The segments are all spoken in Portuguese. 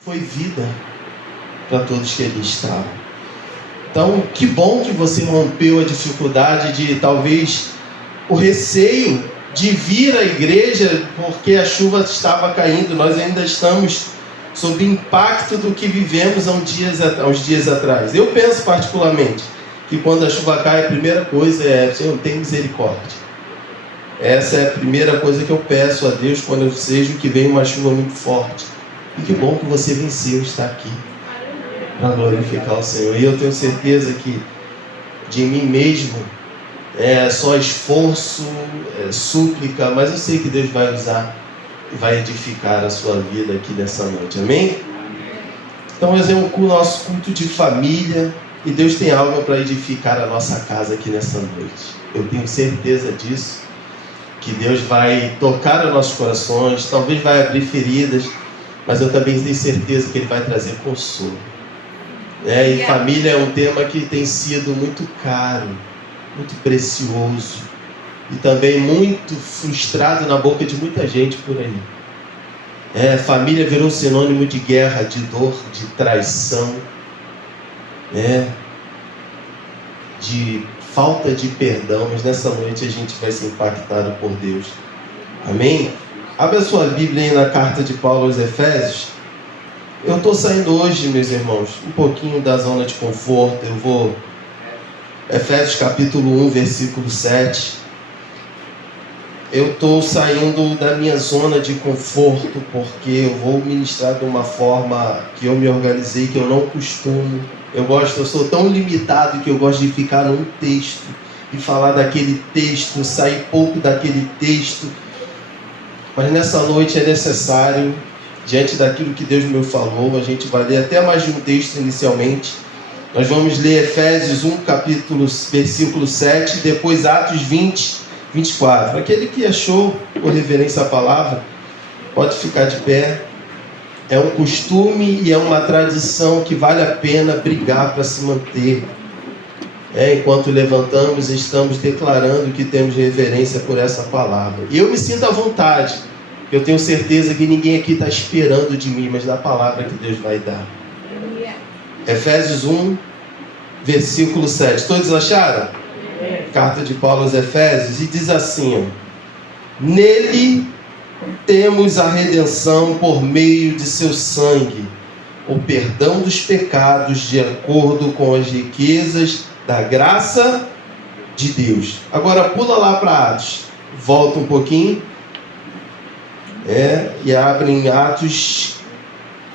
foi vida para todos que ali estavam. Então, que bom que você rompeu a dificuldade de, talvez, o receio de vir à igreja porque a chuva estava caindo. Nós ainda estamos sob impacto do que vivemos há uns dias atrás. Eu penso particularmente que quando a chuva cai, a primeira coisa é: Senhor, tem misericórdia. Essa é a primeira coisa que eu peço a Deus quando eu desejo que venha uma chuva muito forte. E que bom que você venceu estar aqui para glorificar o Senhor. E eu tenho certeza que de mim mesmo é só esforço, súplica, mas eu sei que Deus vai usar e vai edificar a sua vida aqui nessa noite. Amém? Então esse é o nosso culto de família e Deus tem algo para edificar a nossa casa aqui nessa noite. Eu tenho certeza disso, que Deus vai tocar os nossos corações, talvez vai abrir feridas, mas eu também tenho certeza que Ele vai trazer consolo. E família é um tema que tem sido muito caro, muito precioso e também muito frustrado na boca de muita gente por aí. Família virou sinônimo de guerra, de dor, de traição, de falta de perdão, mas nessa noite a gente vai ser impactado por Deus. Amém? Abre a sua Bíblia aí na carta de Paulo aos Efésios. Eu estou saindo hoje, meus irmãos, um pouquinho da zona de conforto. Eu vou... Efésios capítulo 1, versículo 7. Eu estou saindo da minha zona de conforto porque eu vou ministrar de uma forma que eu me organizei, que eu não costumo. Eu sou tão limitado que eu gosto de ficar num texto e falar daquele texto, sair pouco daquele texto. Mas nessa noite é necessário, diante daquilo que Deus me falou, a gente vai ler até mais de um texto inicialmente. Nós vamos ler Efésios 1, versículo 7, depois Atos 20, 24. Aquele que achou, por reverência à palavra, pode ficar de pé. É um costume e é uma tradição que vale a pena brigar para se manter. Enquanto levantamos, estamos declarando que temos reverência por essa palavra. E eu me sinto à vontade. Eu tenho certeza que ninguém aqui está esperando de mim, mas da palavra que Deus vai dar. Efésios 1, versículo 7. Todos acharam? Carta de Paulo aos Efésios. E diz assim: nele temos a redenção por meio de seu sangue, o perdão dos pecados de acordo com as riquezas da graça de Deus. Agora pula lá para Atos. Volta um pouquinho. E abre em Atos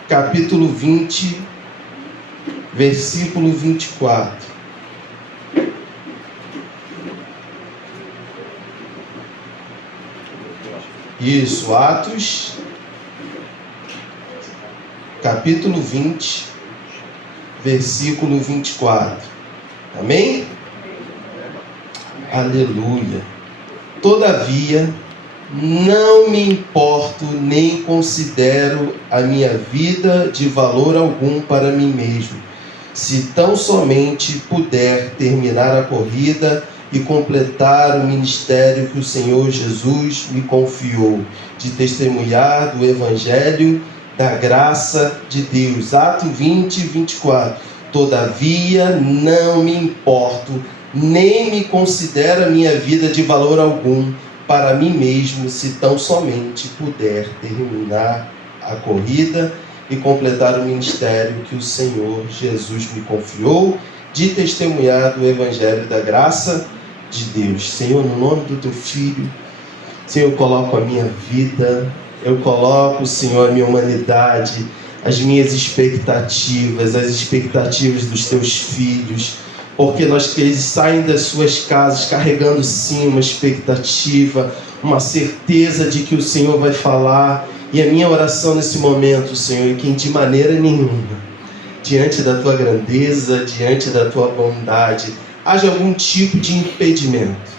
capítulo 20, versículo 24. Isso, Atos capítulo 20, versículo 24. Amém? Aleluia. Todavia, não me importo nem considero a minha vida de valor algum para mim mesmo, se tão somente puder terminar a corrida e completar o ministério que o Senhor Jesus me confiou, de testemunhar do Evangelho da graça de Deus. Atos 20, 24. Todavia não me importo, nem me considero a minha vida de valor algum para mim mesmo, se tão somente puder terminar a corrida e completar o ministério que o Senhor Jesus me confiou, de testemunhar do Evangelho da graça de Deus. Senhor, no nome do Teu Filho, Senhor, eu coloco a minha vida, eu coloco, Senhor, a minha humanidade, as minhas expectativas, as expectativas dos Teus filhos, porque eles saem das suas casas carregando sim uma expectativa, uma certeza de que o Senhor vai falar. E a minha oração nesse momento, Senhor, é que de maneira nenhuma, diante da Tua grandeza, diante da Tua bondade, haja algum tipo de impedimento.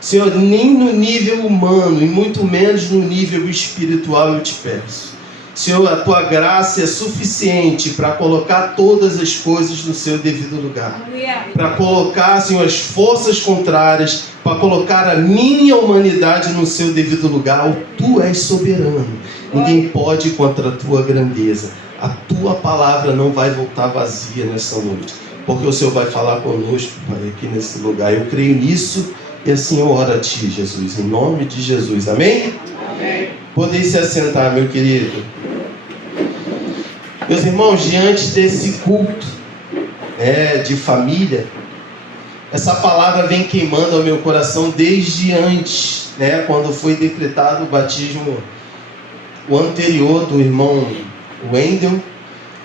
Senhor, nem no nível humano e muito menos no nível espiritual eu te peço. Senhor, a Tua graça é suficiente para colocar todas as coisas no seu devido lugar. Para colocar, Senhor, as forças contrárias, para colocar a minha humanidade no seu devido lugar. Tu és soberano. Ninguém pode contra a Tua grandeza. a tua palavra não vai voltar vazia nessa noite, porque o Senhor vai falar conosco, Pai, aqui nesse lugar. Eu creio nisso e assim eu oro a Ti, Jesus, em nome de Jesus. Amém? Amém. Podem se assentar, meu querido. Meus irmãos, diante desse culto de família, essa palavra vem queimando ao meu coração desde antes, quando foi decretado o batismo, o anterior do irmão Wendel,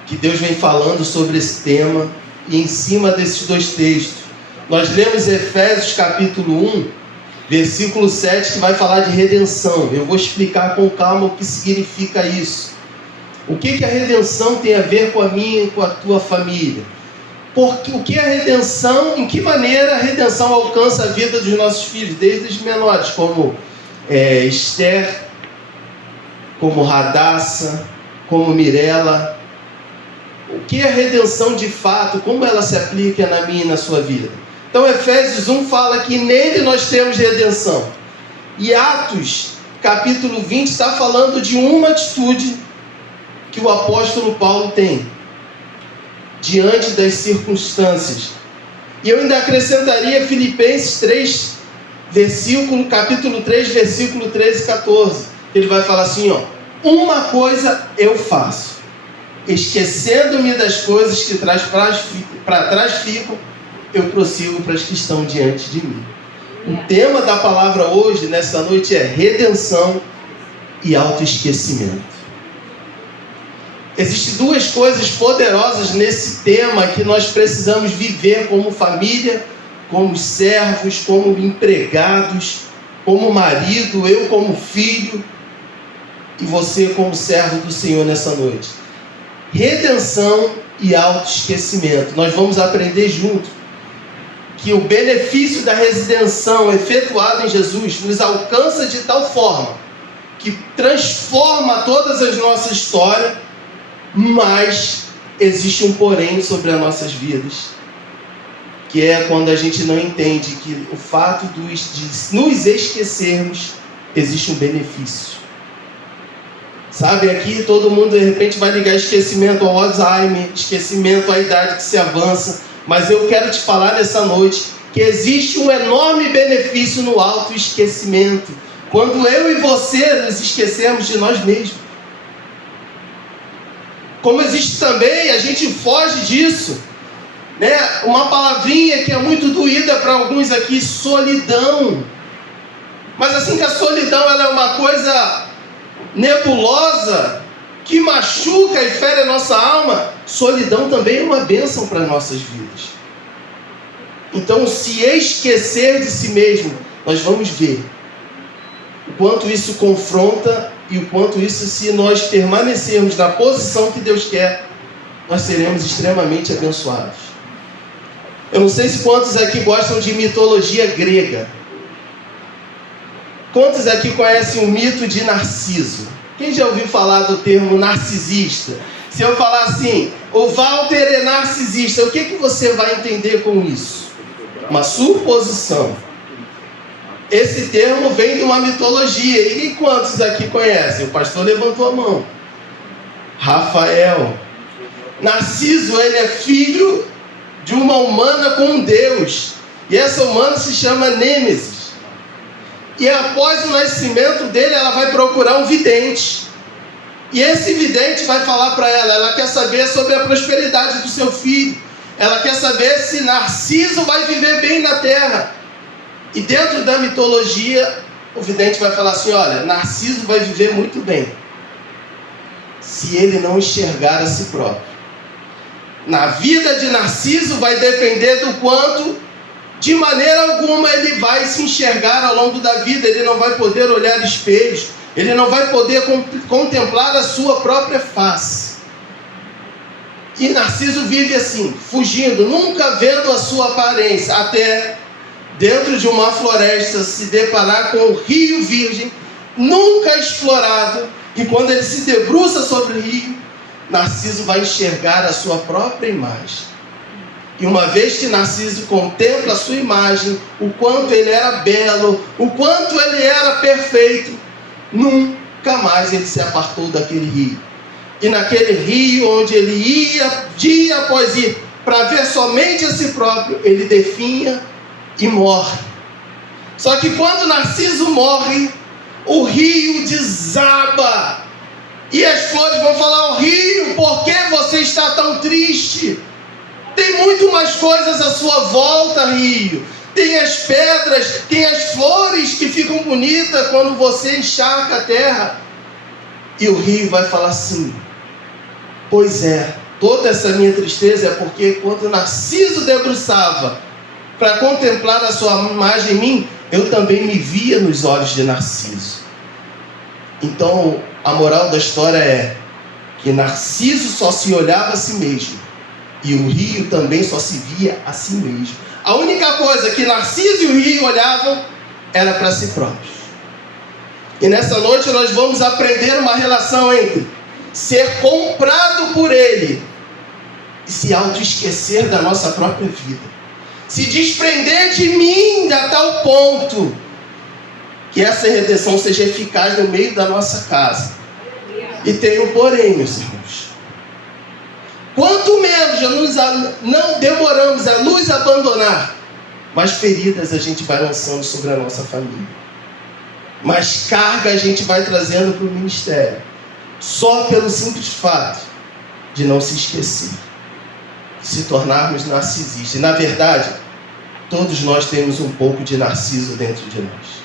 que Deus vem falando sobre esse tema, e em cima desses dois textos, nós lemos Efésios capítulo 1, versículo 7, que vai falar de redenção. Eu vou explicar com calma o que significa isso. O que a redenção tem a ver com a minha e com a tua família? Porque o que é a redenção, em que maneira a redenção alcança a vida dos nossos filhos, desde os menores, como Esther, como Radassa, como Mirela. O que é a redenção de fato, como ela se aplica na minha e na sua vida? Então Efésios 1 fala que nele nós temos redenção. E Atos, capítulo 20, está falando de uma atitude que o apóstolo Paulo tem diante das circunstâncias. E eu ainda acrescentaria Filipenses 3, capítulo 3, versículo 13 e 14. Ele vai falar assim, uma coisa eu faço, esquecendo-me das coisas que para trás ficam, eu prossigo para as que estão diante de mim. O tema da palavra hoje, nessa noite, é redenção e autoesquecimento. Existem duas coisas poderosas nesse tema que nós precisamos viver como família, como servos, como empregados, como marido, eu como filho e você como servo do Senhor nessa noite. Redenção e autoesquecimento. Nós vamos aprender junto que o benefício da redenção efetuada em Jesus nos alcança de tal forma que transforma todas as nossas histórias, mas existe um porém sobre as nossas vidas, que é quando a gente não entende que o fato de nos esquecermos, existe um benefício. Sabe, aqui todo mundo de repente vai ligar esquecimento ao Alzheimer, esquecimento à idade que se avança, mas eu quero te falar nessa noite que existe um enorme benefício no autoesquecimento, quando eu e você nos esquecemos de nós mesmos. Como existe também, a gente foge disso, uma palavrinha que é muito doída para alguns aqui, solidão. Mas assim que a solidão ela é uma coisa nebulosa, que machuca e fere a nossa alma, solidão também é uma bênção para as nossas vidas. Então, se esquecer de si mesmo, nós vamos ver o quanto isso confronta e o quanto isso, se nós permanecermos na posição que Deus quer, nós seremos extremamente abençoados. Eu não sei se quantos aqui gostam de mitologia grega. Quantos aqui conhecem o mito de Narciso? Quem já ouviu falar do termo narcisista? Se eu falar assim, o Walter é narcisista, o que você vai entender com isso? Uma suposição. Esse termo vem de uma mitologia. E quantos aqui conhecem? O pastor levantou a mão. Rafael. Narciso, ele é filho de uma humana com um deus. E essa humana se chama Nêmesis. E após o nascimento dele, ela vai procurar um vidente. E esse vidente vai falar para ela quer saber sobre a prosperidade do seu filho. Ela quer saber se Narciso vai viver bem na terra. E dentro da mitologia, o vidente vai falar assim, olha, Narciso vai viver muito bem, se ele não enxergar a si próprio. Na vida de Narciso vai depender do quanto, de maneira alguma, ele vai se enxergar ao longo da vida. Ele não vai poder olhar espelhos, ele não vai poder contemplar a sua própria face. E Narciso vive assim, fugindo, nunca vendo a sua aparência, até dentro de uma floresta se deparar com um rio virgem, nunca explorado, e quando ele se debruça sobre o rio, Narciso vai enxergar a sua própria imagem. E uma vez que Narciso contempla a sua imagem, o quanto ele era belo, o quanto ele era perfeito, nunca mais ele se apartou daquele rio. e naquele rio onde ele ia, dia após dia, para ver somente a si próprio, ele definha e morre. Só que quando Narciso morre, o rio desaba. E as flores vão falar ao rio: por que você está tão triste? Tem muito mais coisas à sua volta, rio. Tem as pedras, tem as flores que ficam bonitas quando você encharca a terra. E o rio vai falar assim: pois é, toda essa minha tristeza é porque quando Narciso debruçava para contemplar a sua imagem em mim, eu também me via nos olhos de Narciso. Então, a moral da história é que Narciso só se olhava a si mesmo, e o rio também só se via a si mesmo. A única coisa que Narciso e o rio olhavam era para si próprios. E nessa noite nós vamos aprender uma relação entre ser comprado por Ele e se auto-esquecer da nossa própria vida. Se desprender de mim a tal ponto que essa redenção seja eficaz no meio da nossa casa. E tem um porém, meus irmãos. Quanto menos não demoramos a nos abandonar, mais feridas a gente vai lançando sobre a nossa família. Mais carga a gente vai trazendo para o ministério. Só pelo simples fato de não se esquecer. De se tornarmos narcisistas. E na verdade, todos nós temos um pouco de Narciso dentro de nós.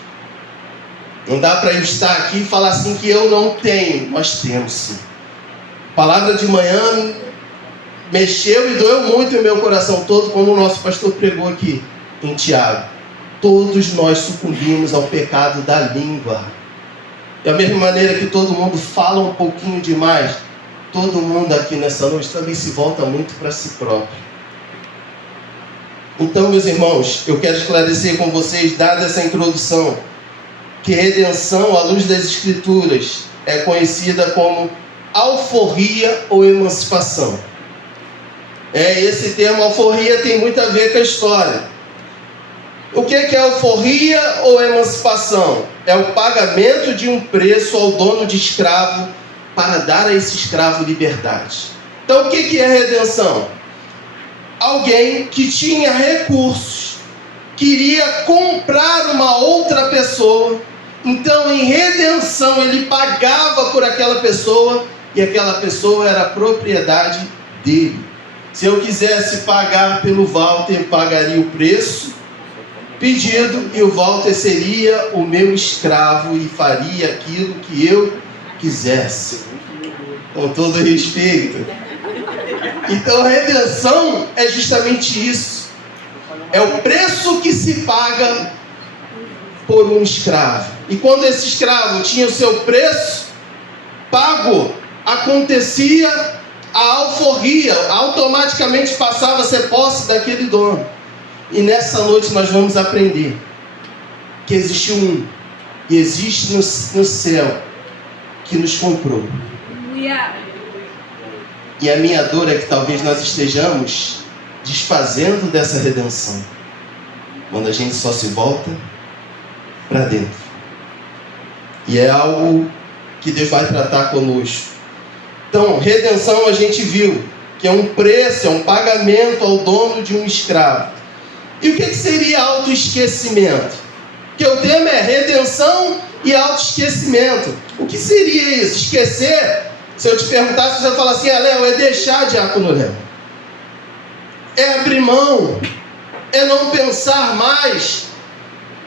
Não dá para eu estar aqui e falar assim que eu não tenho. Nós temos sim. A palavra de manhã mexeu e doeu muito em meu coração todo, como o nosso pastor pregou aqui em Tiago. Todos nós sucumbimos ao pecado da língua. Da mesma maneira que todo mundo fala um pouquinho demais, todo mundo aqui nessa noite também se volta muito para si próprio. Então, meus irmãos, eu quero esclarecer com vocês, dada essa introdução, que redenção, à luz das Escrituras, é conhecida como alforria ou emancipação. Esse termo alforria tem muito a ver com a história. O que é alforria ou emancipação? É o pagamento de um preço ao dono de escravo para dar a esse escravo liberdade. Então, o que é redenção? Alguém que tinha recursos, queria comprar uma outra pessoa, então em redenção ele pagava por aquela pessoa e aquela pessoa era propriedade dele. Se eu quisesse pagar pelo Walter, eu pagaria o preço pedido e o Walter seria o meu escravo e faria aquilo que eu quisesse. Com todo respeito. Então a redenção é justamente isso. É o preço que se paga por um escravo. E quando esse escravo tinha o seu preço pago, acontecia a alforria, automaticamente passava a ser posse daquele dono. E nessa noite nós vamos aprender que existe um, e existe no céu, que nos comprou. E a minha dor é que talvez nós estejamos desfazendo dessa redenção, quando a gente só se volta para dentro. E é algo que Deus vai tratar conosco. Então, redenção a gente viu que é um preço, é um pagamento ao dono de um escravo. E o que seria autoesquecimento? Porque o tema é redenção e autoesquecimento. O que seria isso? Esquecer? Se eu te perguntasse, você vai falar assim: Léo, é deixar, diácono Léo. É abrir mão. É não pensar mais.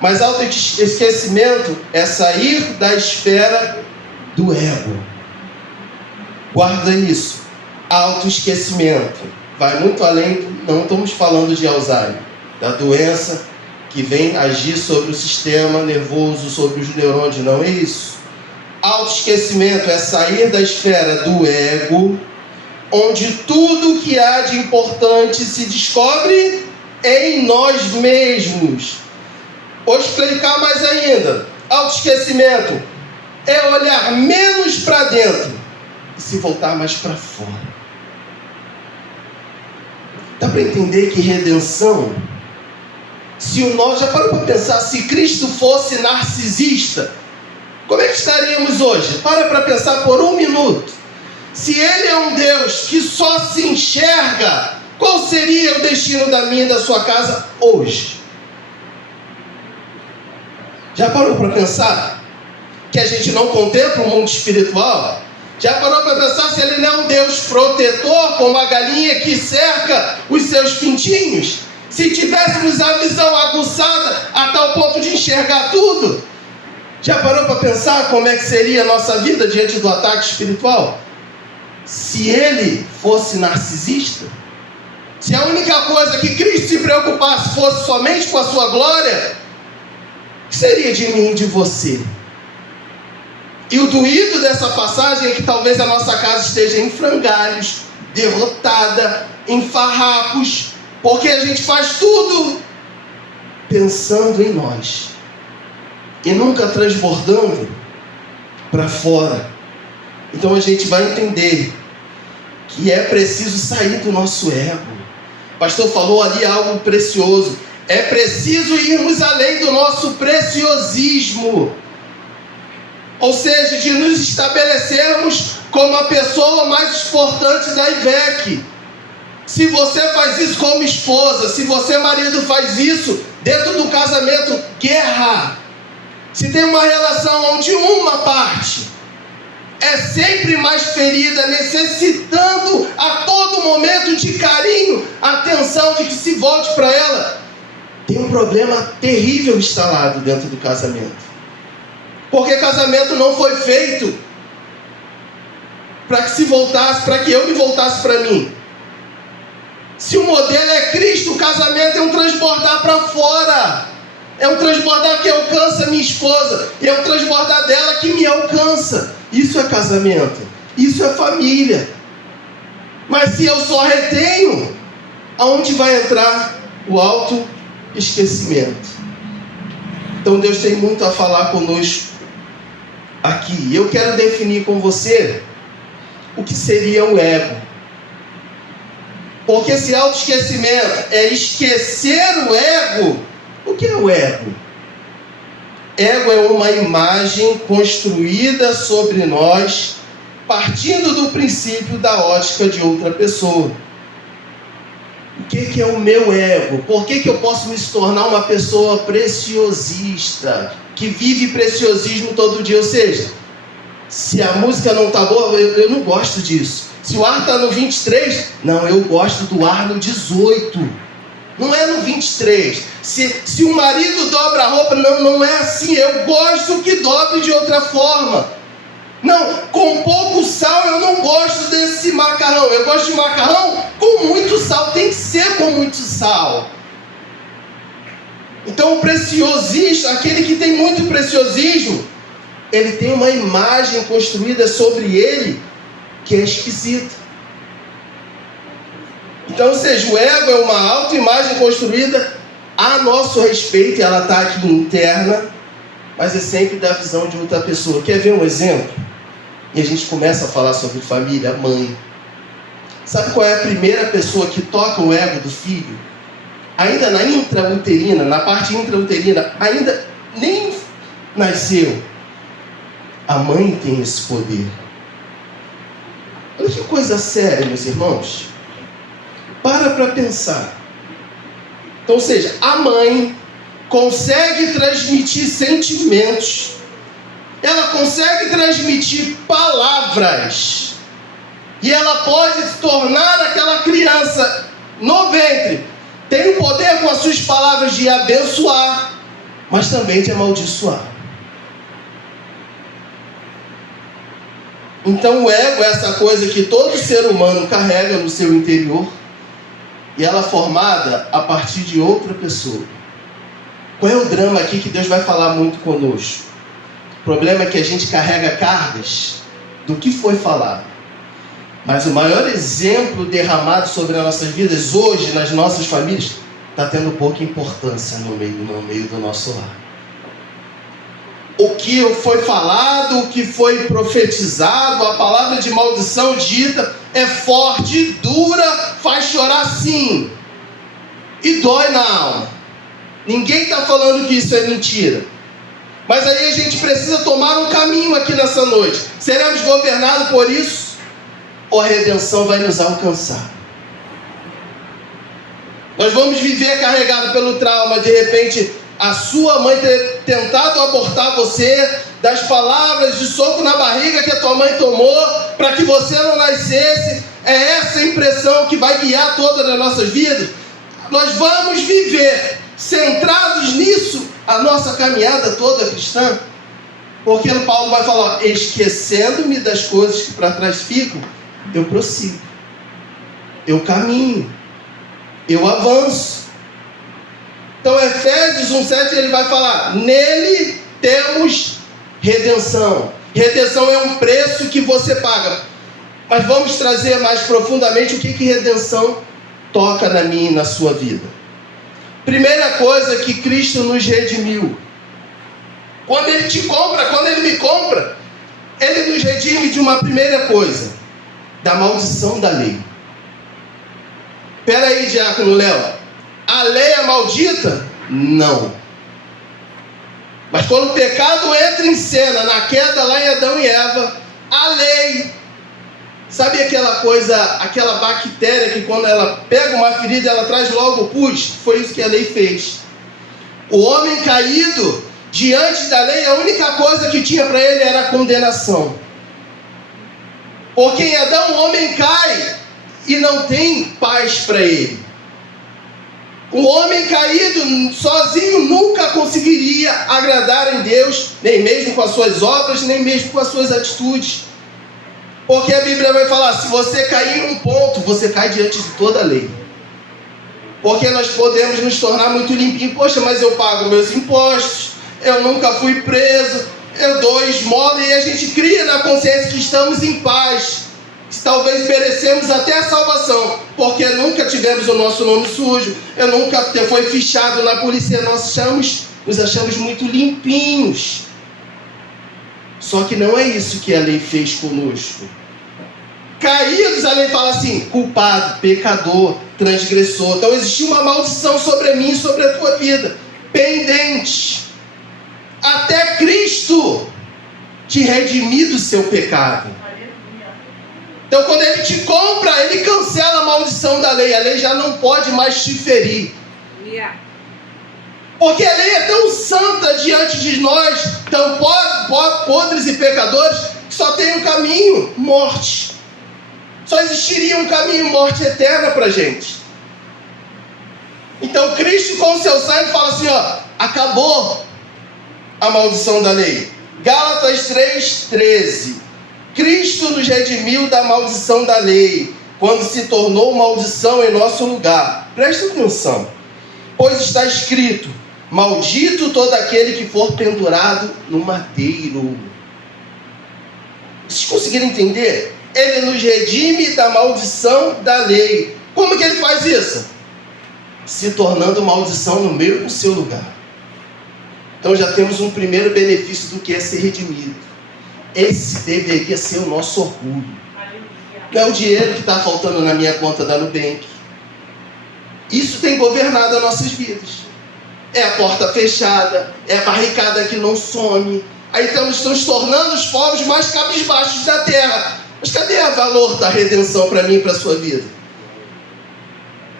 Mas autoesquecimento é sair da esfera do ego. Guarda isso. Autoesquecimento vai muito além, não estamos falando de Alzheimer, da doença que vem agir sobre o sistema nervoso, sobre os neurônios. Não é isso. Autoesquecimento é sair da esfera do ego, onde tudo que há de importante se descobre em nós mesmos. Vou explicar mais ainda. Autoesquecimento é olhar menos para dentro e se voltar mais para fora. Dá para entender que redenção, se o nós, já parou para pensar, se Cristo fosse narcisista, como é que estaríamos hoje? Para pensar por um minuto. Se Ele é um Deus que só se enxerga, qual seria o destino da minha e da sua casa hoje? Já parou para pensar que a gente não contempla o mundo espiritual? Já parou para pensar se Ele não é um Deus protetor, como a galinha que cerca os seus pintinhos? Se tivéssemos a visão aguçada a tal ponto de enxergar tudo? Já parou para pensar como é que seria a nossa vida diante do ataque espiritual? Se Ele fosse narcisista? Se a única coisa que Cristo se preocupasse fosse somente com a sua glória, o que seria de mim e de você? E o doído dessa passagem é que talvez a nossa casa esteja em frangalhos, derrotada, em farrapos, porque a gente faz tudo pensando em nós e nunca transbordando para fora. Então a gente vai entender que é preciso sair do nosso ego. O pastor falou ali algo precioso. É preciso irmos além do nosso preciosismo. Ou seja, de nos estabelecermos como a pessoa mais importante da IVEC. Se você faz isso como esposa, se você, marido, faz isso dentro do casamento, guerra. Se tem uma relação onde uma parte é sempre mais ferida, necessitando a todo momento de carinho, atenção, de que se volte para ela, tem um problema terrível instalado dentro do casamento. Porque casamento não foi feito para que se voltasse, para que eu me voltasse para mim. Se o modelo é Cristo, o casamento é um transbordar para fora. É um transbordar que alcança minha esposa. E é um transbordar dela que me alcança. Isso é casamento. Isso é família. Mas se eu só retenho, aonde vai entrar o autoesquecimento? Então Deus tem muito a falar conosco aqui. Eu quero definir com você o que seria o ego. Porque esse autoesquecimento é esquecer o ego. O que é o ego? Ego é uma imagem construída sobre nós, partindo do princípio da ótica de outra pessoa. O que é o meu ego? Por que eu posso me tornar uma pessoa preciosista, que vive preciosismo todo dia? Ou seja, se a música não está boa, eu não gosto disso. Se o ar está no 23, não, eu gosto do ar no 18. Não é no 23. Se o marido dobra a roupa, não é assim. Eu gosto que dobre de outra forma. Não, com pouco sal eu não gosto desse macarrão. Eu gosto de macarrão com muito sal. Tem que ser com muito sal. Então o preciosismo, aquele que tem muito preciosismo, ele tem uma imagem construída sobre ele que é esquisita. Então, ou seja, o ego é uma autoimagem construída a nosso respeito, e ela está aqui interna, mas é sempre da visão de outra pessoa. Quer ver um exemplo? E a gente começa a falar sobre família, a mãe. Sabe qual é a primeira pessoa que toca o ego do filho? Ainda na intrauterina, na parte intrauterina, ainda nem nasceu. A mãe tem esse poder. Olha que coisa séria, meus irmãos. Para pensar. Então, ou seja, a mãe consegue transmitir sentimentos, ela consegue transmitir palavras, e ela pode se tornar aquela criança no ventre. Tem o poder com as suas palavras de abençoar, mas também de amaldiçoar. Então o ego é essa coisa que todo ser humano carrega no seu interior, e ela é formada a partir de outra pessoa. Qual é o drama aqui que Deus vai falar muito conosco? O problema é que a gente carrega cargas do que foi falado. Mas o maior exemplo derramado sobre as nossas vidas hoje, nas nossas famílias, está tendo pouca importância no meio do nosso lar. O que foi falado, o que foi profetizado, a palavra de maldição dita é forte, dura, faz chorar sim, e dói na alma. Ninguém está falando que isso é mentira. Mas aí a gente precisa tomar um caminho aqui nessa noite. Seremos governados por isso? ou a redenção vai nos alcançar. Nós vamos viver carregado pelo trauma, de repente, a sua mãe ter tentado abortar você, das palavras de soco na barriga que a tua mãe tomou, para que você não nascesse. É essa a impressão que vai guiar todas as nossas vidas. Nós vamos viver centrados nisso, a nossa caminhada toda cristã. Porque Paulo vai falar, esquecendo-me das coisas que para trás ficam, eu prossigo, eu caminho, eu avanço. Então Efésios 1,7 ele vai falar, nele temos redenção. Redenção é um preço que você paga. Mas vamos trazer mais profundamente o que redenção toca na minha e na sua vida. Primeira coisa, que Cristo nos redimiu. Quando Ele te compra, quando Ele me compra, Ele nos redime de uma primeira coisa, da maldição da lei. Espera aí, diácono Léo, a lei é maldita? Não. Mas quando o pecado entra em cena, na queda lá em Adão e Eva, a lei, sabe aquela coisa, aquela bactéria que quando ela pega uma ferida, ela traz logo o pus? Foi isso que a lei fez. O homem caído, diante da lei, a única coisa que tinha para ele era a condenação. Porque em Adão o homem cai e não tem paz para ele. O homem caído sozinho nunca conseguiria agradar em Deus, nem mesmo com as suas obras, nem mesmo com as suas atitudes. Porque a Bíblia vai falar, se você cair em um ponto, você cai diante de toda a lei. Porque nós podemos nos tornar muito limpinhos. Poxa, mas eu pago meus impostos, eu nunca fui preso, eu dou esmola, e a gente cria na consciência que estamos em paz. Talvez merecemos até a salvação, porque nunca tivemos o nosso nome sujo, eu nunca fui fichado na polícia, nós nos achamos muito limpinhos. Só que não é isso que a lei fez conosco. Caídos, a lei fala assim, culpado, pecador, transgressor. Então existia uma maldição sobre mim e sobre a tua vida, pendente. Até Cristo te redimir do seu pecado. Então quando Ele te compra, Ele cancela a maldição da lei. A lei já não pode mais te ferir. Porque a lei é tão santa diante de nós, tão podres e pecadores, que só tem um caminho, morte. Só existiria um caminho, morte eterna para a gente. Então Cristo com o seu sangue fala assim, ó, acabou a maldição da lei. Gálatas 3:13. Cristo nos redimiu da maldição da lei, quando se tornou maldição em nosso lugar. Presta atenção. Pois está escrito, maldito todo aquele que for pendurado no madeiro. Vocês conseguiram entender? Ele nos redime da maldição da lei. Como que Ele faz isso? Se tornando maldição no meio do seu lugar. Então já temos um primeiro benefício do que é ser redimido. Esse deveria ser o nosso orgulho. Não é o dinheiro que está faltando na minha conta da Nubank. Isso tem governado as nossas vidas. É a porta fechada, é a barricada que não some. Aí estamos nos tornando os povos mais cabisbaixos da terra. Mas cadê o valor da redenção para mim e para a sua vida?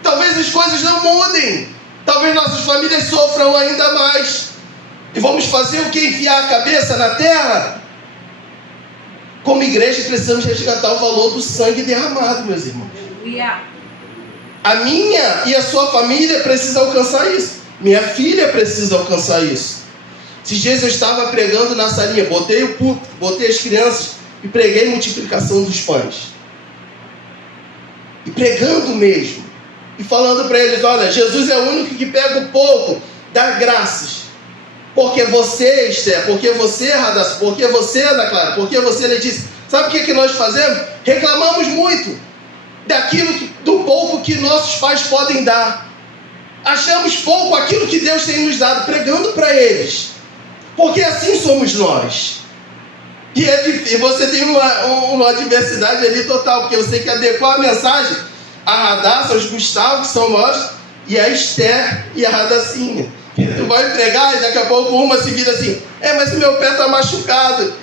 Talvez as coisas não mudem. Talvez nossas famílias sofram ainda mais. E vamos fazer o que? Enfiar a cabeça na terra? Como igreja, precisamos resgatar o valor do sangue derramado, meus irmãos. A minha e a sua família precisa alcançar isso. Minha filha precisa alcançar isso. Esses dias eu estava pregando na salinha, botei o púlpito, botei as crianças e preguei multiplicação dos pães. E pregando mesmo. E falando para eles, olha, Jesus é o único que pega o pouco, dá graças. Porque você, Esther, porque você, Radassa, porque você, Ana Clara, porque você, Letícia. Sabe o que nós fazemos? Reclamamos muito do pouco que nossos pais podem dar. Achamos pouco aquilo que Deus tem nos dado, pregando para eles. Porque assim somos nós. E você tem uma adversidade ali total, porque você tem que adequar a mensagem a Radassa, aos Gustavo, que são nós, e a Esther e a Radassinha. Tu vai pregar e daqui a pouco uma se vira assim, mas o meu pé está machucado.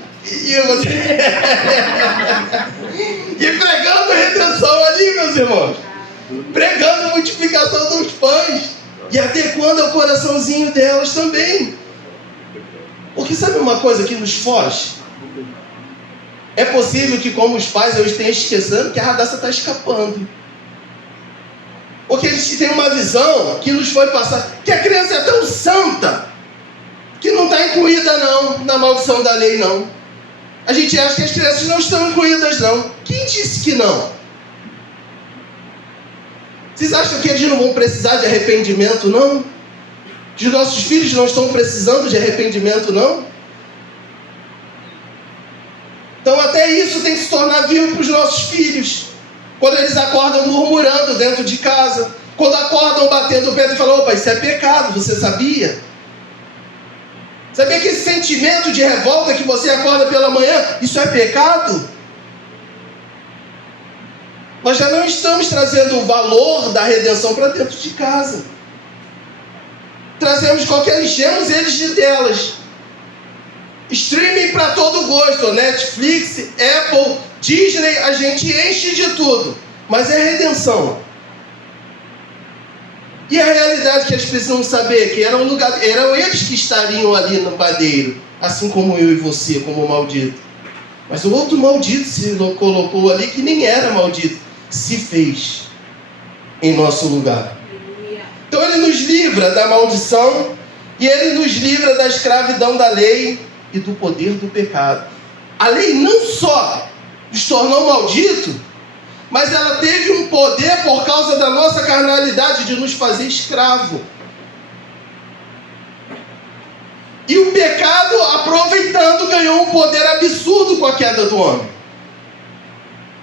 E pregando irmãos? Pregando a multiplicação dos pães e adequando ao coraçãozinho delas também. Porque sabe uma coisa que nos foge? É possível que, como os pais, eu esteja esquecendo que a Radassa está escapando. Porque a gente tem uma visão que nos foi passada, que a criança é tão santa, que não está incluída não, na maldição da lei não. A gente acha que as crianças não estão incluídas não. Quem disse que não? Vocês acham que eles não vão precisar de arrependimento não? Que os nossos filhos não estão precisando de arrependimento não? Então até isso tem que se tornar vivo para os nossos filhos. Quando eles acordam murmurando dentro de casa, quando acordam batendo o pé e falam, opa, isso é pecado, você sabia? Sabia que esse sentimento de revolta que você acorda pela manhã, isso é pecado? Nós já não estamos trazendo o valor da redenção para dentro de casa. Trazemos qualquer enchemos eles de telas. Streaming para todo gosto, Netflix, Apple, Disney, a gente enche de tudo. Mas é redenção. E a realidade que eles precisam saber, que eram eles que estariam ali no madeiro, assim como eu e você, como maldito. Mas o outro maldito se colocou ali, que nem era maldito, se fez em nosso lugar. Então ele nos livra da maldição e ele nos livra da escravidão da lei e do poder do pecado. A lei não só nos tornou maldito, mas ela teve um poder por causa da nossa carnalidade de nos fazer escravo. E o pecado, aproveitando, ganhou um poder absurdo com a queda do homem.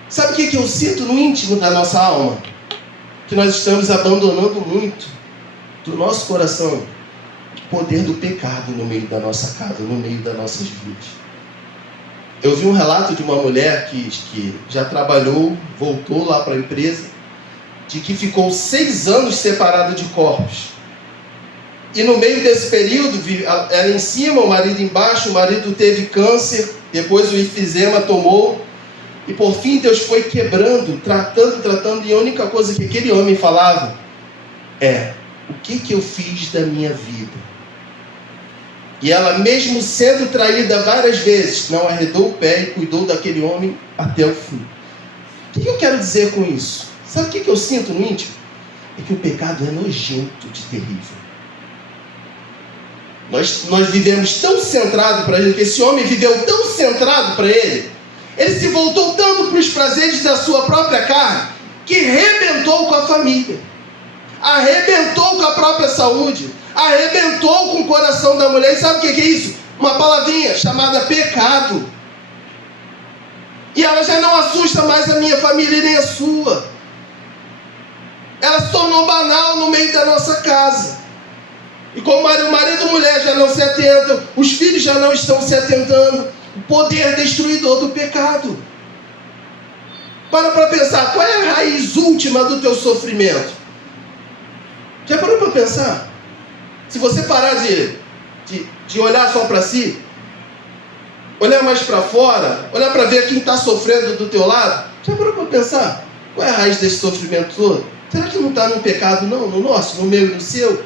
Sabe o que eu sinto no íntimo da nossa alma? Que nós estamos abandonando muito do nosso coração o poder do pecado no meio da nossa casa, no meio das nossas vidas. Eu vi um relato de uma mulher que já trabalhou, voltou lá para a empresa, de que ficou 6 anos separada de corpos. E no meio desse período, ela em cima, o marido embaixo, o marido teve câncer, depois o enfisema tomou, e por fim Deus foi quebrando, tratando, e a única coisa que aquele homem falava é, o que eu fiz da minha vida? E ela, mesmo sendo traída várias vezes, não arredou o pé e cuidou daquele homem até o fim. O que eu quero dizer com isso? Sabe o que eu sinto no íntimo? É que o pecado é nojento de terrível. Nós vivemos tão centrado para ele, que esse homem viveu tão centrado para ele, ele se voltou tanto para os prazeres da sua própria carne, que arrebentou com a família, arrebentou com a própria saúde, arrebentou com o coração da mulher. E sabe o que é isso? Uma palavrinha chamada pecado. E ela já não assusta mais a minha família nem a sua. Ela se tornou banal no meio da nossa casa. E como o marido e a mulher já não se atentam, os filhos já não estão se atentando, o poder destruidor do pecado. Para pensar, qual é a raiz última do teu sofrimento? Já parou para pensar? Se você parar de olhar só para si, olhar mais para fora, olhar para ver quem está sofrendo do teu lado, já parou para pensar? Qual é a raiz desse sofrimento todo? Será que não está no pecado não? No nosso, no meu e no seu?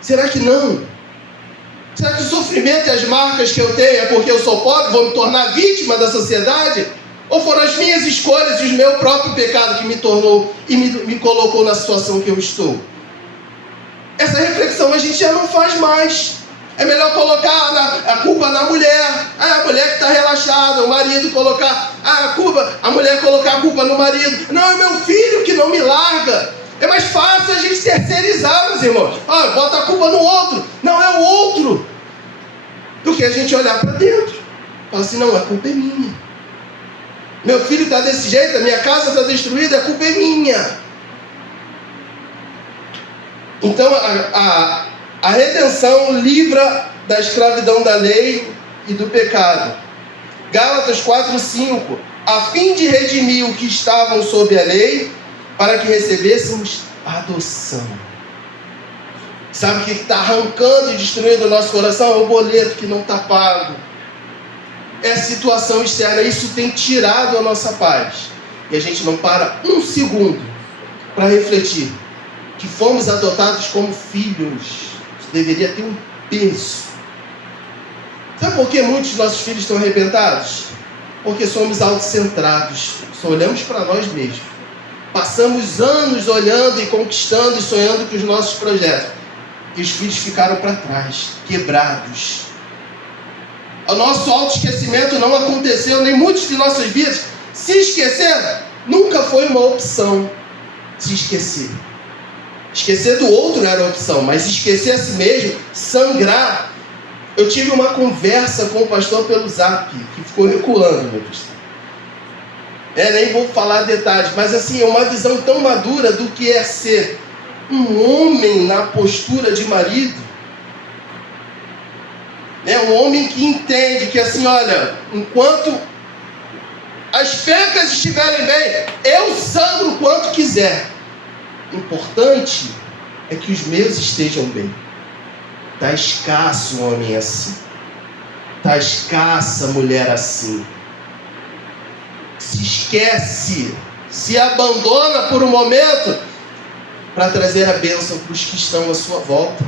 Será que não? Será que o sofrimento e as marcas que eu tenho é porque eu sou pobre, vou me tornar vítima da sociedade? Ou foram as minhas escolhas e o meu próprio pecado que me tornou e me colocou na situação que eu estou? Essa reflexão a gente já não faz mais. É melhor colocar a culpa na mulher. A mulher que está relaxada, o marido colocar a mulher colocar a culpa no marido. Não, é meu filho que não me larga. É mais fácil a gente terceirizar, meus irmãos. Bota a culpa no outro. Não, é o outro. Do que a gente olhar para dentro. Fala assim, não, a culpa é minha. Meu filho está desse jeito, a minha casa está destruída, a culpa é minha. Então, a redenção livra da escravidão da lei e do pecado. Gálatas 4:5. A fim de redimir o que estavam sob a lei, para que recebêssemos a adoção. Sabe o que está arrancando e destruindo o nosso coração? É o boleto que não está pago. É a situação externa. Isso tem tirado a nossa paz. E a gente não para um segundo para refletir que fomos adotados como filhos. Isso deveria ter um peso. Sabe por que muitos dos nossos filhos estão arrebentados? Porque somos autocentrados, só olhamos para nós mesmos. Passamos anos olhando e conquistando e sonhando com os nossos projetos. E os filhos ficaram para trás, quebrados. O nosso autoesquecimento não aconteceu, nem muitos de nossas vidas. Se esquecer, nunca foi uma opção. Se esquecer. Esquecer do outro era a opção, mas esquecer a si mesmo, sangrar. Eu tive uma conversa com o pastor pelo Zap, que ficou recuando, meu pastor. Nem vou falar detalhes, mas assim, é uma visão tão madura do que é ser um homem na postura de marido. Um homem que entende que assim, olha, enquanto as pencas estiverem bem, eu sangro o quanto quiser. Importante é que os meus estejam bem. Está escasso um homem assim. Está escassa a mulher assim. Se esquece, se abandona por um momento para trazer a bênção para os que estão à sua volta.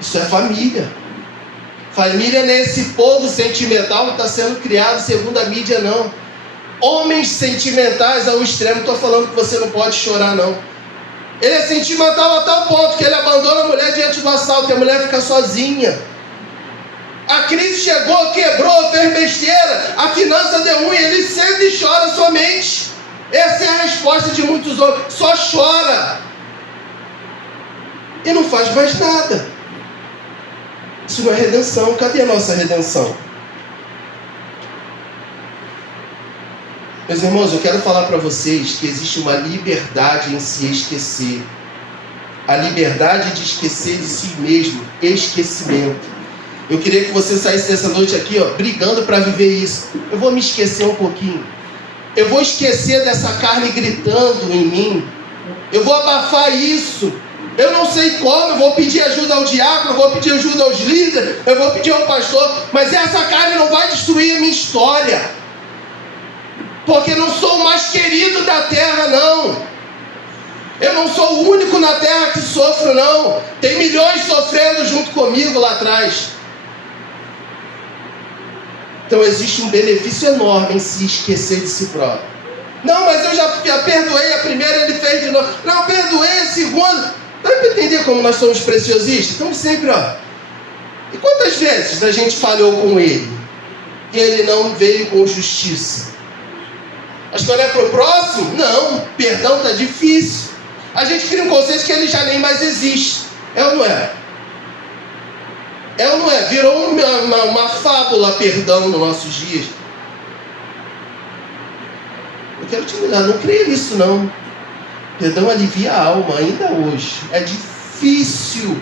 Isso é família. Família não é esse povo sentimental que está sendo criado segundo a mídia, não. Homens sentimentais ao extremo, não estou falando que você não pode chorar, não. Ele é sentimental a tal ponto que ele abandona a mulher diante do assalto e a mulher fica sozinha. A crise chegou, quebrou, fez besteira, a finança deu ruim, ele senta e chora somente. Essa é a resposta de muitos homens, só chora. E não faz mais nada. Isso não é redenção. Cadê a nossa redenção? Meus irmãos, eu quero falar para vocês que existe uma liberdade em se esquecer. A liberdade de esquecer de si mesmo. Esquecimento. Eu queria que você saísse dessa noite aqui, brigando para viver isso. Eu vou me esquecer um pouquinho. Eu vou esquecer dessa carne gritando em mim. Eu vou abafar isso. Eu não sei como, eu vou pedir ajuda ao diácono, eu vou pedir ajuda aos líderes, eu vou pedir ao pastor, mas essa carne não vai destruir a minha história. Porque não sou o mais querido da terra, não. Eu não sou o único na terra que sofro, não. Tem milhões sofrendo junto comigo lá atrás. Então existe um benefício enorme em se esquecer de si próprio. Não, mas eu já perdoei a primeira, ele fez de novo. Não, perdoei a segunda. Dá para entender como nós somos preciosistas? Então sempre, E quantas vezes a gente falhou com ele? E ele não veio com justiça? Acho que olhar para o próximo? Não, perdão está difícil. A gente cria um conceito que ele já nem mais existe. É ou não é? É ou não é? Virou uma fábula, perdão, nos nossos dias. Eu quero te lembrar, não creia nisso não. Perdão alivia a alma, ainda hoje. É difícil,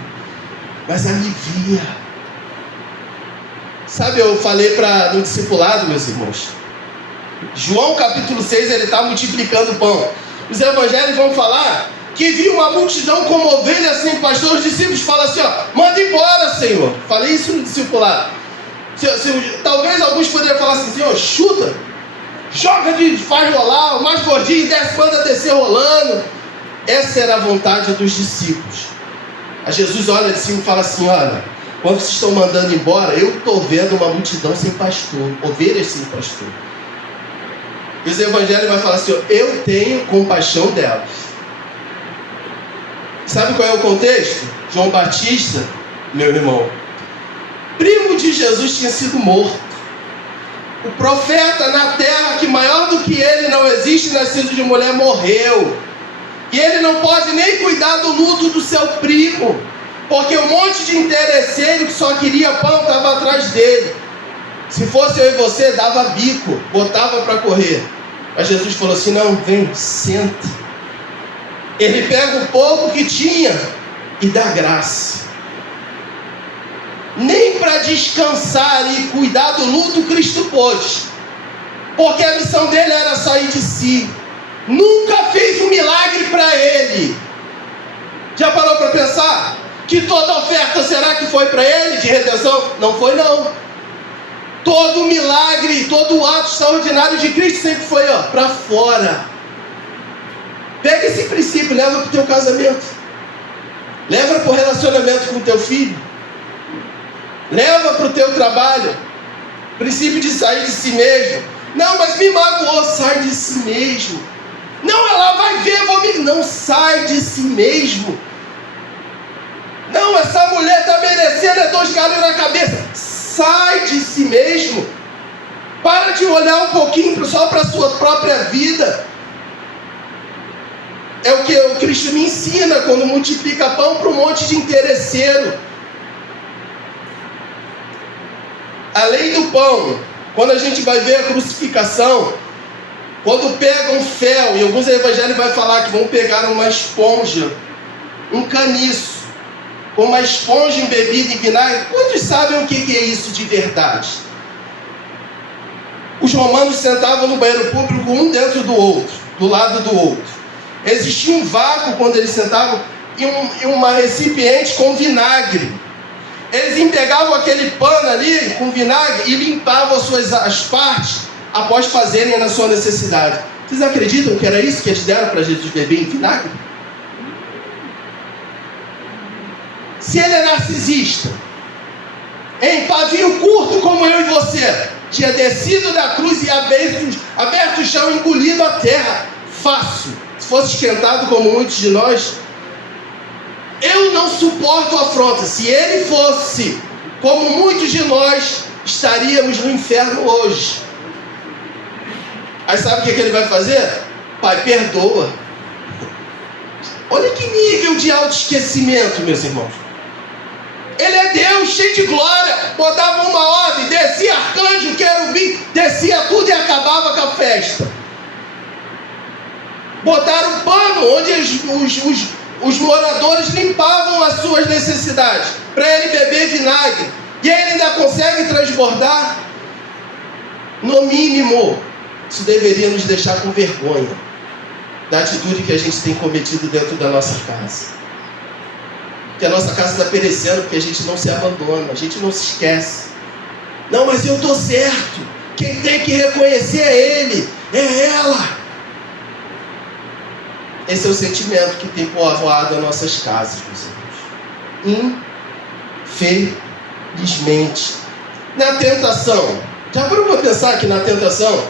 mas alivia. Sabe, eu falei no discipulado, meus irmãos. João capítulo 6, ele está multiplicando o pão. Os evangelhos vão falar que viu uma multidão como ovelhas sem pastor. Os discípulos falam assim, manda embora, Senhor. Falei isso no discipulado. Talvez alguns poderiam falar assim, Senhor, chuta. Joga, faz rolar, o mais gordinho desce, manda descer rolando. Essa era a vontade dos discípulos. A Jesus olha de cima e fala assim, olha, quando vocês estão mandando embora, eu estou vendo uma multidão sem pastor, ovelhas sem pastor. E os evangelhos vão falar assim, eu tenho compaixão delas. Sabe qual é o contexto? João Batista, meu irmão, primo de Jesus, tinha sido morto. O profeta na terra, que maior do que ele não existe, nascido de mulher, morreu. E ele não pode nem cuidar do luto do seu primo, porque um monte de interesseiro que só queria pão estava atrás dele. Se fosse eu e você, dava bico, botava para correr. Mas Jesus falou assim, não, vem, senta. Ele pega o pouco que tinha e dá graça. Nem para descansar e cuidar do luto Cristo pôde, porque a missão dele era sair de si. Nunca fez um milagre para ele. Já parou para pensar que toda oferta será que foi para ele de redenção? Não foi não. Todo milagre milagre, todo o ato extraordinário de Cristo sempre foi para fora. Pega esse princípio, leva para o teu casamento, leva para o relacionamento com o teu filho, leva para o teu trabalho. Princípio de sair de si mesmo. Não, mas me magoou, sai de si mesmo. Não, ela vai ver, não, sai de si mesmo. Não, essa mulher está merecendo 2 galhos na cabeça. Sai de si mesmo. Para de olhar um pouquinho só para a sua própria vida. É o que o Cristo me ensina quando multiplica pão para um monte de interesseiro. Além do pão, quando a gente vai ver a crucificação, quando pegam fel, e alguns evangelhos vai falar que vão pegar uma esponja, um caniço, com uma esponja embebida em vinagre. Quantos sabem o que é isso de verdade? Os romanos sentavam no banheiro público um dentro do outro, do lado do outro. Existia um vácuo quando eles sentavam em uma recipiente com vinagre. Eles empegavam aquele pano ali com vinagre e limpavam as partes após fazerem na sua necessidade. Vocês acreditam que era isso que eles deram para Jesus beber em vinagre? Se ele é narcisista, em pavio curto como eu e você, tinha descido da cruz e aberto o chão, engolido a terra, fácil. Se fosse esquentado como muitos de nós, eu não suporto afronta. Se ele fosse como muitos de nós, estaríamos no inferno hoje. Aí sabe o que ele vai fazer? Pai, perdoa. Olha que nível de autoesquecimento, meus irmãos. Ele é Deus, cheio de glória. Botava uma ordem, descia arcanjo, querubim, descia tudo e acabava com a festa. Botaram um pano onde os moradores limpavam as suas necessidades, para ele beber vinagre. E ele ainda consegue transbordar. No mínimo, isso deveria nos deixar com vergonha da atitude que a gente tem cometido dentro da nossa casa. Que a nossa casa está perecendo porque a gente não se abandona, a gente não se esquece. Não, mas eu estou certo. Quem tem que reconhecer é ele, é ela. Esse é o sentimento que tem povoado as nossas casas, meus irmãos. Infelizmente. Na tentação, já parou para pensar que na tentação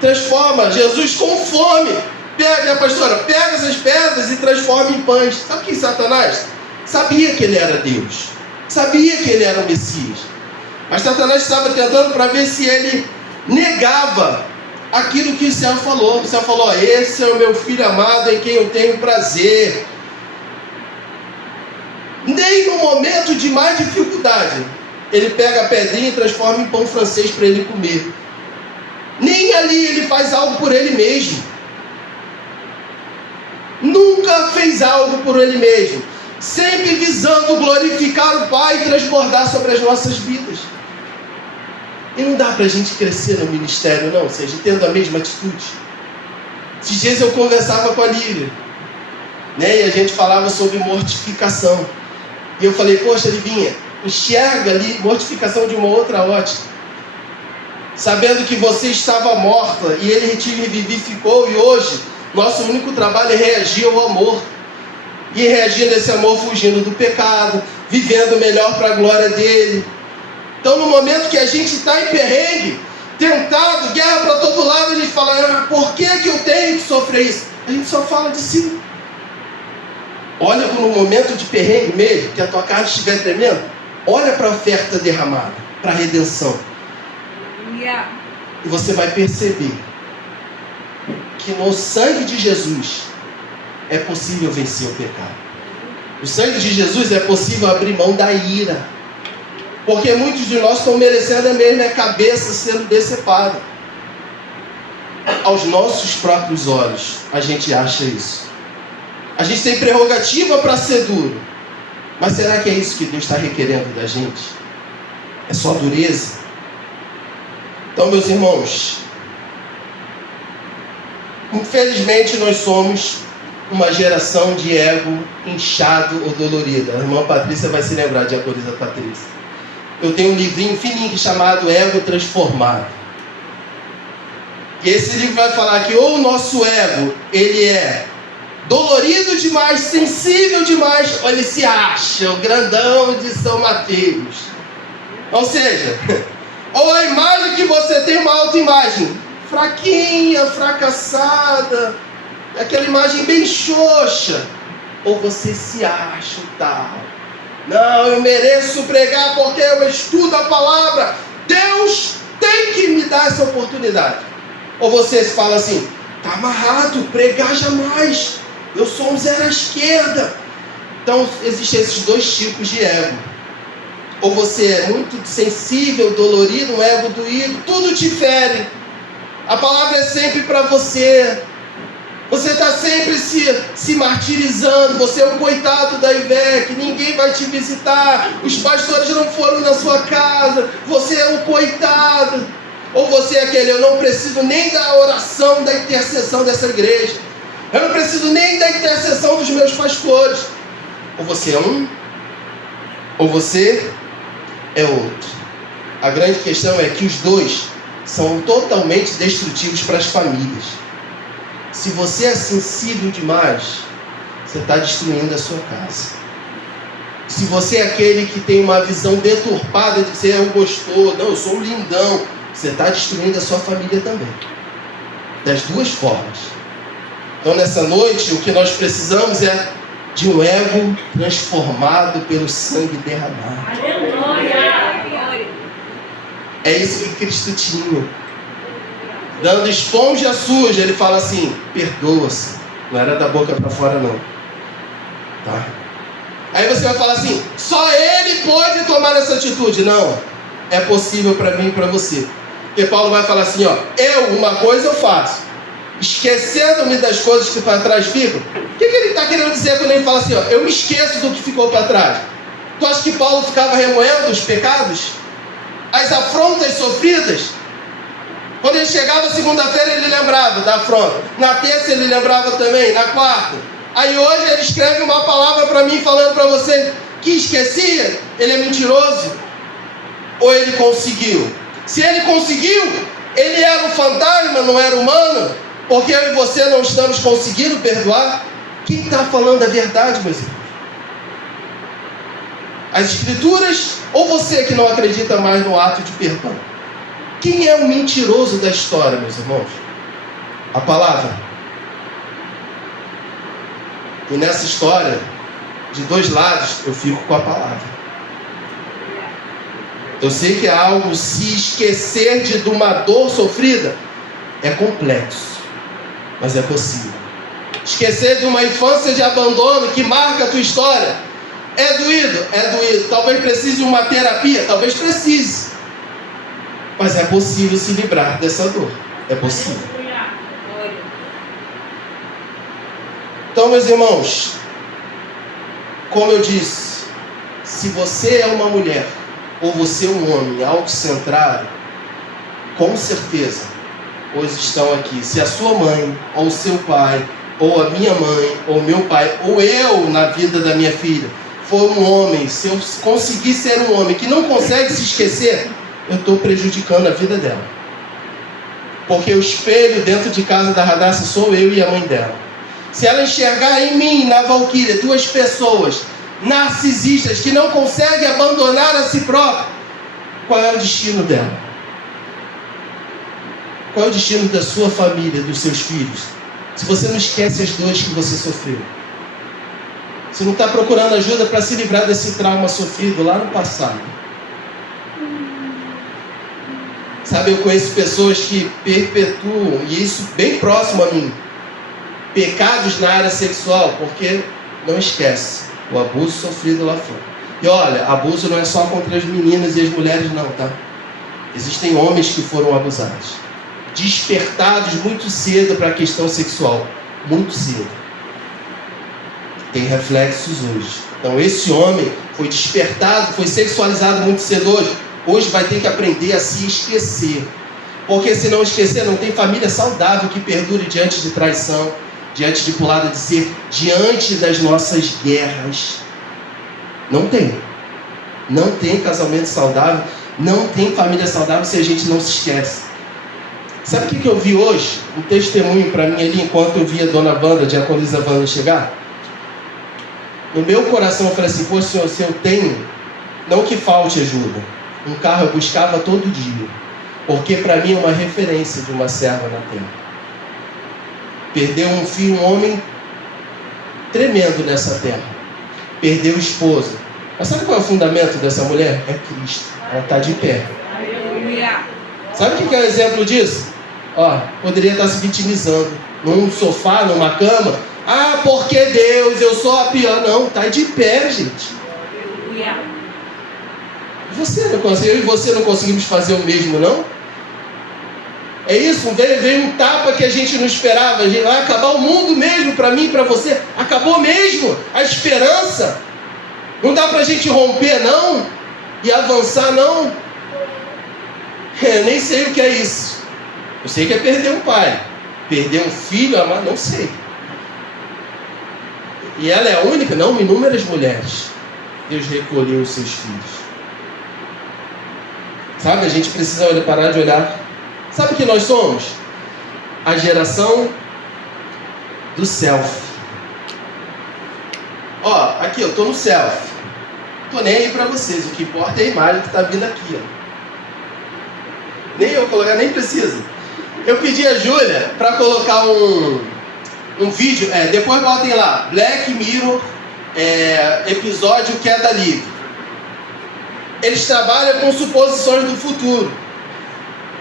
transforma Jesus com fome? Pega, pastora, pega essas pedras e transforma em pães. Sabe quem é Satanás? Sabia que ele era Deus, sabia que ele era o Messias, mas Satanás estava tentando para ver se ele negava aquilo que o céu falou. O céu falou: esse é o meu filho amado em quem eu tenho prazer. Nem no momento de mais dificuldade ele pega a pedrinha e transforma em pão francês para ele comer. Nem ali ele faz algo por ele mesmo. Nunca fez algo por ele mesmo, sempre visando glorificar o Pai e transbordar sobre as nossas vidas. E não dá para a gente crescer no ministério, não, se a gente tendo a mesma atitude. Esses dias eu conversava com a Lívia, né, e a gente falava sobre mortificação. E eu falei: poxa, Livinha, enxerga ali mortificação de uma outra ótica. Sabendo que você estava morta e ele te revivificou, e hoje nosso único trabalho é reagir ao amor. E reagindo a esse amor, fugindo do pecado, vivendo melhor para a glória dele. Então, no momento que a gente está em perrengue, tentado, guerra para todo lado, a gente fala: por que eu tenho que sofrer isso? A gente só fala de si. Olha, no momento de perrengue mesmo, que a tua carne estiver tremendo, olha para a oferta derramada, para a redenção. E você vai perceber que no sangue de Jesus é possível vencer o pecado. No sangue de Jesus é possível abrir mão da ira. Porque muitos de nós estão merecendo a mesma cabeça sendo decepada. Aos nossos próprios olhos, a gente acha isso. A gente tem prerrogativa para ser duro. Mas será que é isso que Deus está requerendo da gente? É só dureza? Então, meus irmãos, infelizmente nós somos uma geração de ego inchado ou dolorida. A irmã Patrícia vai se lembrar de Acorisa Patrícia. Eu tenho um livrinho fininho chamado Ego Transformado. E esse livro vai falar que ou o nosso ego, ele é dolorido demais, sensível demais, ou ele se acha o grandão de São Mateus. Ou seja, ou a imagem que você tem, uma autoimagem fraquinha, fracassada, aquela imagem bem xoxa, ou você se acha o tal. Não, eu mereço pregar porque eu estudo a palavra. Deus tem que me dar essa oportunidade. Ou você fala assim, tá amarrado, pregar jamais. Eu sou um zero à esquerda. Então, existem esses dois tipos de ego. Ou você é muito sensível, dolorido, um ego doído, tudo te fere. A palavra é sempre para você. Você está sempre se martirizando. Você é um coitado da IVEC, ninguém vai te visitar. Os pastores não foram na sua casa. Você é um coitado. Ou você é aquele, eu não preciso nem da oração, da intercessão dessa igreja. Eu não preciso nem da intercessão dos meus pastores. Ou você é um, ou você é outro. A grande questão é que os dois são totalmente destrutivos para as famílias. Se você é sensível demais, você está destruindo a sua casa. Se você é aquele que tem uma visão deturpada de ser um gostoso, não, eu sou um lindão, você está destruindo a sua família também. Das duas formas. Então, nessa noite, o que nós precisamos é de um ego transformado pelo sangue derramado. Aleluia! É isso que Cristo tinha. Dando esponja suja, ele fala assim, perdoa-se. Não era da boca para fora, não. Tá? Aí você vai falar assim, só ele pode tomar essa atitude. Não, é possível para mim e para você. Porque Paulo vai falar assim, ó, uma coisa eu faço, esquecendo-me das coisas que para trás ficam. O que ele está querendo dizer quando ele fala assim, ó, eu me esqueço do que ficou para trás? Tu acha que Paulo ficava remoendo os pecados? As afrontas sofridas? Quando ele chegava segunda-feira, ele lembrava da afronta. Na terça, ele lembrava também. Na quarta. Aí hoje, ele escreve uma palavra para mim, falando para você que esquecia. Ele é mentiroso? Ou ele conseguiu? Se ele conseguiu, ele era um fantasma, não era humano? Porque eu e você não estamos conseguindo perdoar? Quem está falando a verdade, meus irmãos? As Escrituras ou você que não acredita mais no ato de perdão? Quem é o mentiroso da história, meus irmãos? A palavra. E nessa história, de dois lados, eu fico com a palavra. Eu sei que é algo, se esquecer de uma dor sofrida, é complexo, mas é possível. Esquecer de uma infância de abandono que marca a tua história, é doído? É doído. Talvez precise de uma terapia, talvez precise. Mas é possível se livrar dessa dor. É possível. Então, meus irmãos, como eu disse, se você é uma mulher ou você é um homem autocentrado, com certeza, hoje estão aqui, se a sua mãe, ou o seu pai, ou a minha mãe, ou meu pai, ou eu na vida da minha filha, for um homem, se eu conseguir ser um homem que não consegue se esquecer, eu estou prejudicando a vida dela. Porque o espelho dentro de casa da Radassa sou eu e a mãe dela. Se ela enxergar em mim, na Valquíria, duas pessoas narcisistas que não conseguem abandonar a si própria, qual é o destino dela? Qual é o destino da sua família, dos seus filhos? Se você não esquece as dores que você sofreu. Você não está procurando ajuda para se livrar desse trauma sofrido lá no passado. Sabe, eu conheço pessoas que perpetuam, e isso bem próximo a mim, pecados na área sexual, porque não esquece o abuso sofrido lá fora. E olha, abuso não é só contra as meninas e as mulheres não, tá? Existem homens que foram abusados, despertados muito cedo para a questão sexual, muito cedo. Tem reflexos hoje. Então esse homem foi despertado, foi sexualizado muito cedo hoje. Hoje vai ter que aprender a se esquecer. Porque se não esquecer, não tem família saudável que perdure diante de traição, diante de pulada de ser, diante das nossas guerras. Não tem. Não tem casamento saudável, não tem família saudável se a gente não se esquece. Sabe o que eu vi hoje? Um testemunho para mim ali, enquanto eu via a dona Wanda, a diaconisa Wanda chegar. No meu coração eu falei assim, pô, Senhor, se eu tenho, não que falte ajuda. Um carro eu buscava todo dia. Porque para mim é uma referência de uma serva na terra. Perdeu um filho, um homem tremendo nessa terra. Perdeu esposa. Mas sabe qual é o fundamento dessa mulher? É Cristo. Ela está de pé. Sabe o que é o exemplo disso? Ó, poderia estar se vitimizando num sofá, numa cama. Ah, porque Deus, eu sou a pior. Não, está de pé, gente. Você não consegue, eu e você não conseguimos fazer o mesmo, não? É isso, veio um tapa que a gente não esperava. A gente vai acabar o mundo mesmo para mim e para você. Acabou mesmo a esperança. Não dá para a gente romper, não. E avançar, não. Eu nem sei o que é isso. Eu sei que é perder um pai. Perder um filho, amar, não sei. E ela é a única? Não, inúmeras mulheres. Deus recolheu os seus filhos. Sabe, a gente precisa parar de olhar. Sabe o que nós somos? A geração do selfie. Ó, aqui eu estou no selfie. Não estou nem aí para vocês. O que importa é a imagem que está vindo aqui. Ó. Nem eu colocar, nem precisa. Eu pedi a Júlia para colocar um vídeo. Depois botem lá. Black Mirror, episódio Queda Livre. Eles trabalham com suposições do futuro.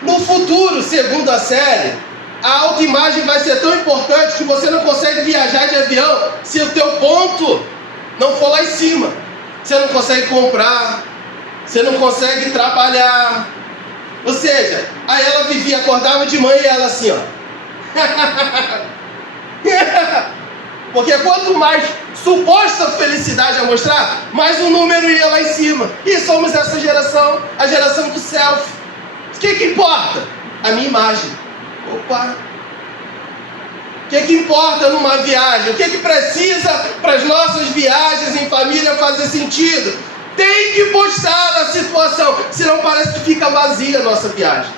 No futuro, segundo a série, a autoimagem vai ser tão importante que você não consegue viajar de avião se o teu ponto não for lá em cima. Você não consegue comprar, você não consegue trabalhar. Ou seja, aí ela vivia, acordava de manhã e ela assim, ó. Porque quanto mais suposta felicidade a mostrar, mais um número ia lá em cima. E somos essa geração, a geração do selfie. O que importa? A minha imagem. Opa! O que importa numa viagem? O que precisa para as nossas viagens em família fazer sentido? Tem que postar a situação, senão parece que fica vazia a nossa viagem.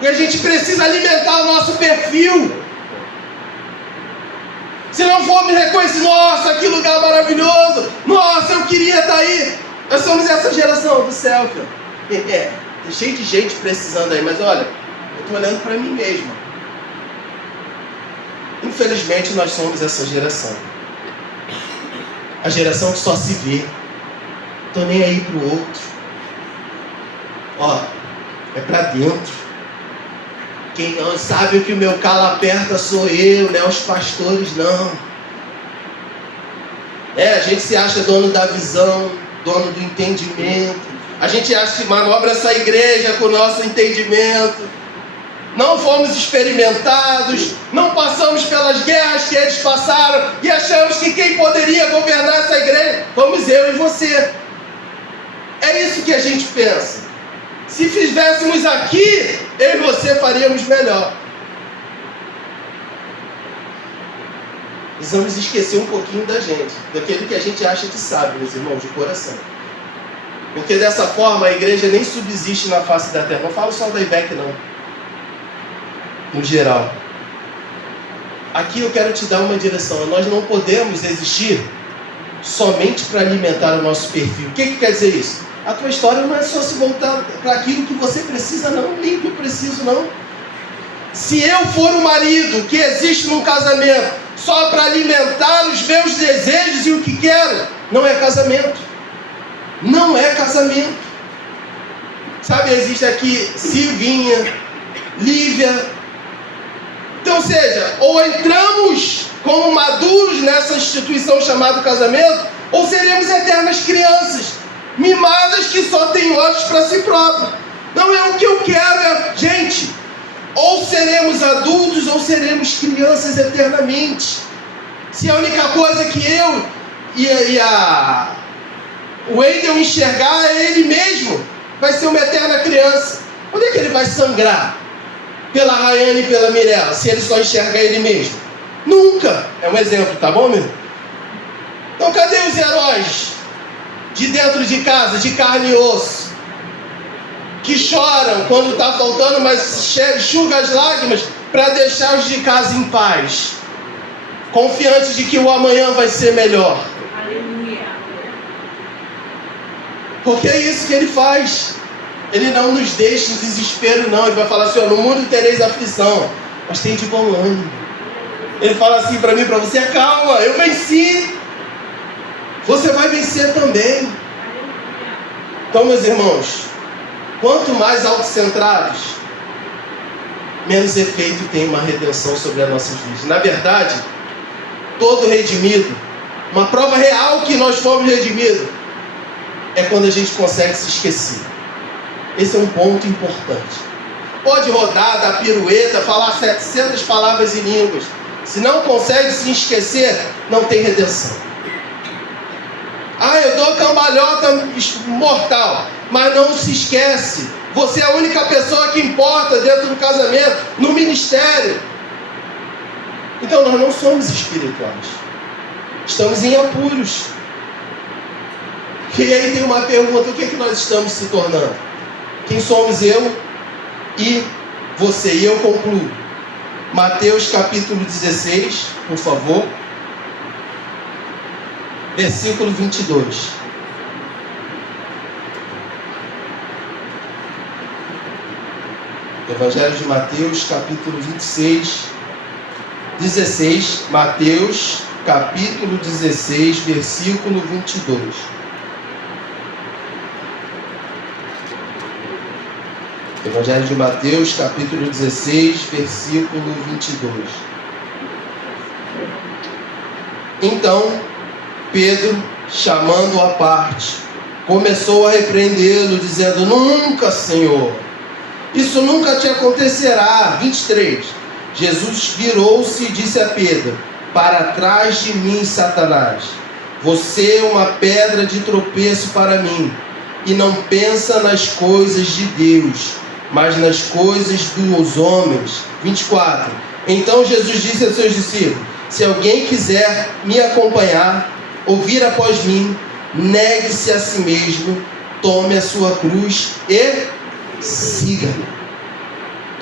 E a gente precisa alimentar o nosso perfil. Se não formos reconhecer, nossa, que lugar maravilhoso, nossa, eu queria estar aí. Nós somos essa geração do selfie. Tem cheio de gente precisando aí, mas olha, eu estou olhando para mim mesmo. Infelizmente nós somos essa geração. A geração que só se vê. Estou nem aí para o outro. Ó, é para dentro. Quem não sabe que o meu calo aperta sou eu, né? Os pastores não. A gente se acha dono da visão, dono do entendimento. A gente acha que manobra essa igreja com o nosso entendimento. Não fomos experimentados, não passamos pelas guerras que eles passaram e achamos que quem poderia governar essa igreja fomos eu e você. É isso que a gente pensa. Se fizéssemos aqui, eu e você faríamos melhor. Precisamos esquecer um pouquinho da gente, daquilo que a gente acha que sabe, meus irmãos, de coração. Porque dessa forma a igreja nem subsiste na face da terra. Não falo só da IBEC, não. No geral. Aqui eu quero te dar uma direção. Nós não podemos existir somente para alimentar o nosso perfil. O que quer dizer isso? A tua história não é só se voltar para aquilo que você precisa, não. Nem que eu preciso, não. Se eu for o marido que existe num casamento só para alimentar os meus desejos e o que quero, não é casamento. Não é casamento. Sabe, existe aqui Silvinha, Lívia. Então, seja, ou entramos como maduros nessa instituição chamada casamento, ou seremos eternas crianças, mimadas que só têm olhos para si próprias. Não é o que eu quero, gente. Ou seremos adultos ou seremos crianças eternamente. Se a única coisa que eu o Wendel enxergar é ele mesmo, vai ser uma eterna criança. Onde é que ele vai sangrar? Pela Rayane e pela Mirella, se ele só enxergar ele mesmo? Nunca. É um exemplo, tá bom, meu? Então cadê os heróis de dentro de casa, de carne e osso, que choram quando está faltando, mas enxuga as lágrimas para deixar os de casa em paz, confiante de que o amanhã vai ser melhor. Aleluia. Porque é isso que ele faz. Ele não nos deixa em desespero, não. Ele vai falar assim, ó, no mundo tereis aflição, mas tem de bom ânimo. Ele fala assim para mim, para você, calma, eu venci. Você vai vencer também. Então, meus irmãos, quanto mais autocentrados, menos efeito tem uma redenção sobre as nossas vidas. Na verdade, todo redimido, uma prova real que nós fomos redimidos, é quando a gente consegue se esquecer. Esse é um ponto importante. Pode rodar, dar pirueta, falar 700 palavras em línguas. Se não consegue se esquecer, não tem redenção. Eu dou cambalhota mortal, mas não se esquece. Você é a única pessoa que importa dentro do casamento, no ministério. Então nós não somos espirituais. Estamos em apuros. E aí tem uma pergunta, o que é que nós estamos se tornando? Quem somos eu e você? E eu concluo. Mateus capítulo 16, por favor. Versículo 22. Evangelho de Mateus, capítulo 16. Mateus, capítulo 16, versículo 22. Evangelho de Mateus, capítulo 16, versículo 22. Então, Pedro, chamando-o à parte, começou a repreendê-lo, dizendo, nunca, Senhor, isso nunca te acontecerá. 23. Jesus virou-se e disse a Pedro, para trás de mim, Satanás, você é uma pedra de tropeço para mim, e não pensa nas coisas de Deus, mas nas coisas dos homens. 24. Então Jesus disse a seus discípulos, se alguém quiser me acompanhar, ou vir após mim, negue-se a si mesmo, tome a sua cruz e siga-me.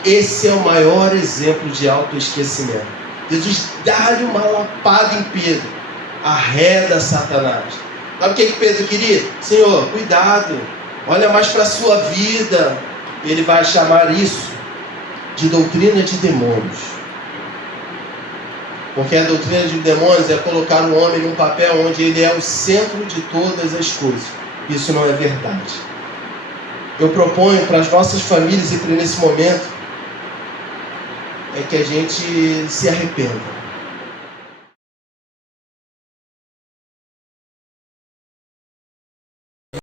Esse é o maior exemplo de autoesquecimento. Jesus dá-lhe uma lapada em Pedro, arreda Satanás. Sabe o que Pedro queria? Senhor, cuidado, olha mais para a sua vida. Ele vai chamar isso de doutrina de demônios. Porque a doutrina de demônios é colocar o homem num papel onde ele é o centro de todas as coisas. Isso não é verdade. Eu proponho para as nossas famílias e para nesse momento é que a gente se arrependa.